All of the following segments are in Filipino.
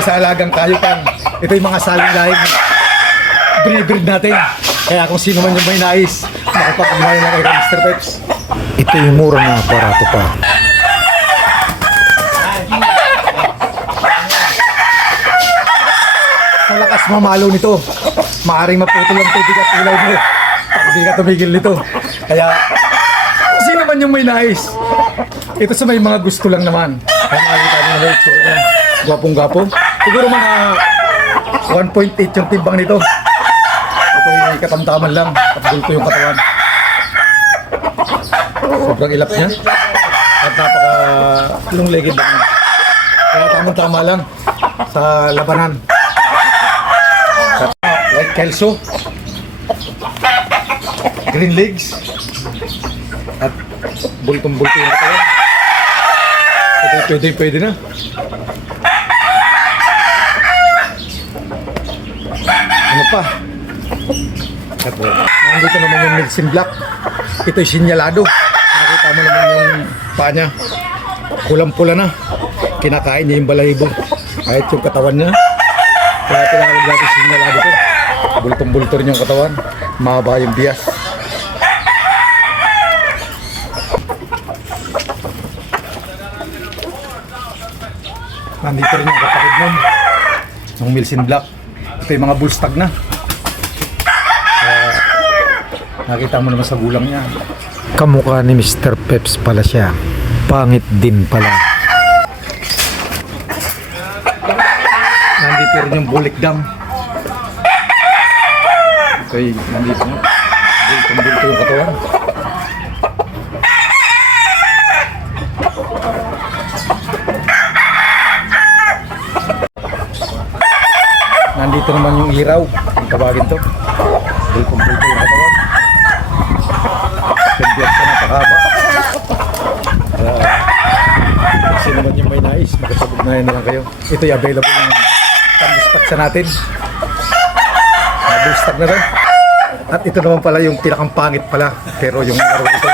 sa alagang kayupan. Ito yung mga saling lahing breed natin. Kaya kung sino man yung may nais, makapag-umayan na kay Mr. Peps. Ito yung mura na aparato pa. Sa lakas mamalo nito, maaring maputol ang tubig at ilaw mo. Hindi ka tumigil nito. Kaya, kung sino man yung may nais, ito sa may mga gusto lang naman. Kaya makikita nyo na ito. Gwapong-gwapo. Siguro mga 1.8 yung timbang nito. Ito yung katamtaman lang. Kapagulto yung katawan. Sobrang ilap niya. At napaka long-legged lang. yan. Kaya tamang-tama lang sa labanan. White Kelso. Green legs. At bultong-bulto yung katawan. Ito pwede, pwede na. Ano pa? Uh, nandito naman yung medicine black. Ito yung sinyalado. Nakita mo naman yung paa niya. Kulang-pula na. Kinakain niya yung balahibo. Kahit yung katawan niya. Kaya tinawag natin sinyalado ko. Bultong-bulto yung katawan. Mahaba yung bias. Nandito rin yung kapatid nun. Yung Milsin Black. Ito yung mga bullstag na. Kaya nakita mo naman sa gulang niya. Kamukha ni Mr. Peps pala siya. Pangit din pala. Nandito rin yung bulik dam. Okay, nandito nga. Bultong-bulto yung katawan. Nandito naman yung iraw. Ang tawagin to. Bultong-bulto yung katawan. Pembiyat ka napakaba. Kaya, kasi naman yung may nais, makapag-ugnayan na lang kayo. Ito yung available ng pang-dispatch sa natin. Nabustag na rin. At ito naman pala yung pinakang pangit pala. Pero yung laro ito,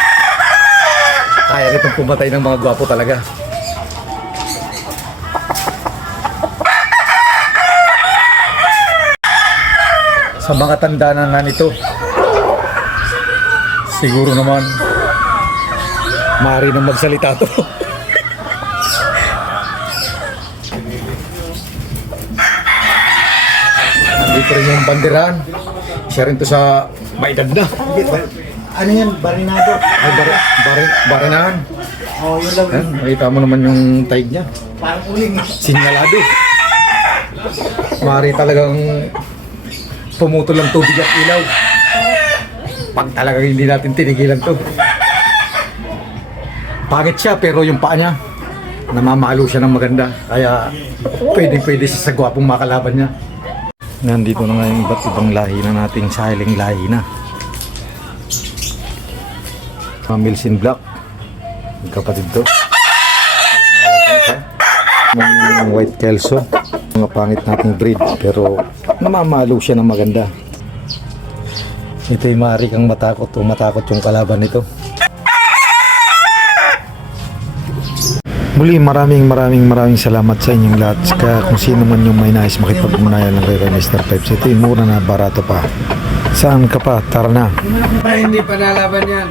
kaya nitong pumatay ng mga gwapo talaga. Sa mga tanda na nga nito, siguro naman, maaari nang magsalita to. Nandito rin yung banderan. Siya rin to sa may edad na. Ano yan? Barinado. Ay, bar, bar, barinahan. Oh, yun lang. Ayan, makita mo naman yung taig niya. Parang uling. Sinyalado. Mari talagang pumutol ang tubig at ilaw. Pag talagang hindi natin tinigilan to. Pangit siya pero yung paa niya, namamalo siya ng maganda. Kaya pwede pwede siya sa gwapong makalaban niya. Nandito na nga yung iba't ibang lahi na nating siling lahi na. Mga Milsin Black. Kapatid to. Yung White Kelso. Mga pangit nating breed. Pero namamalo siya ng maganda. Ito yung maaari kang matakot o matakot yung kalaban nito. Muli maraming maraming maraming salamat sa inyong lahat. Kaya kung sino man yung may nais makipag-ugnayan ng kay Mr. Peps, ito mura na barato pa. Saan ka pa? Tara na. Hindi pa nalaban yan.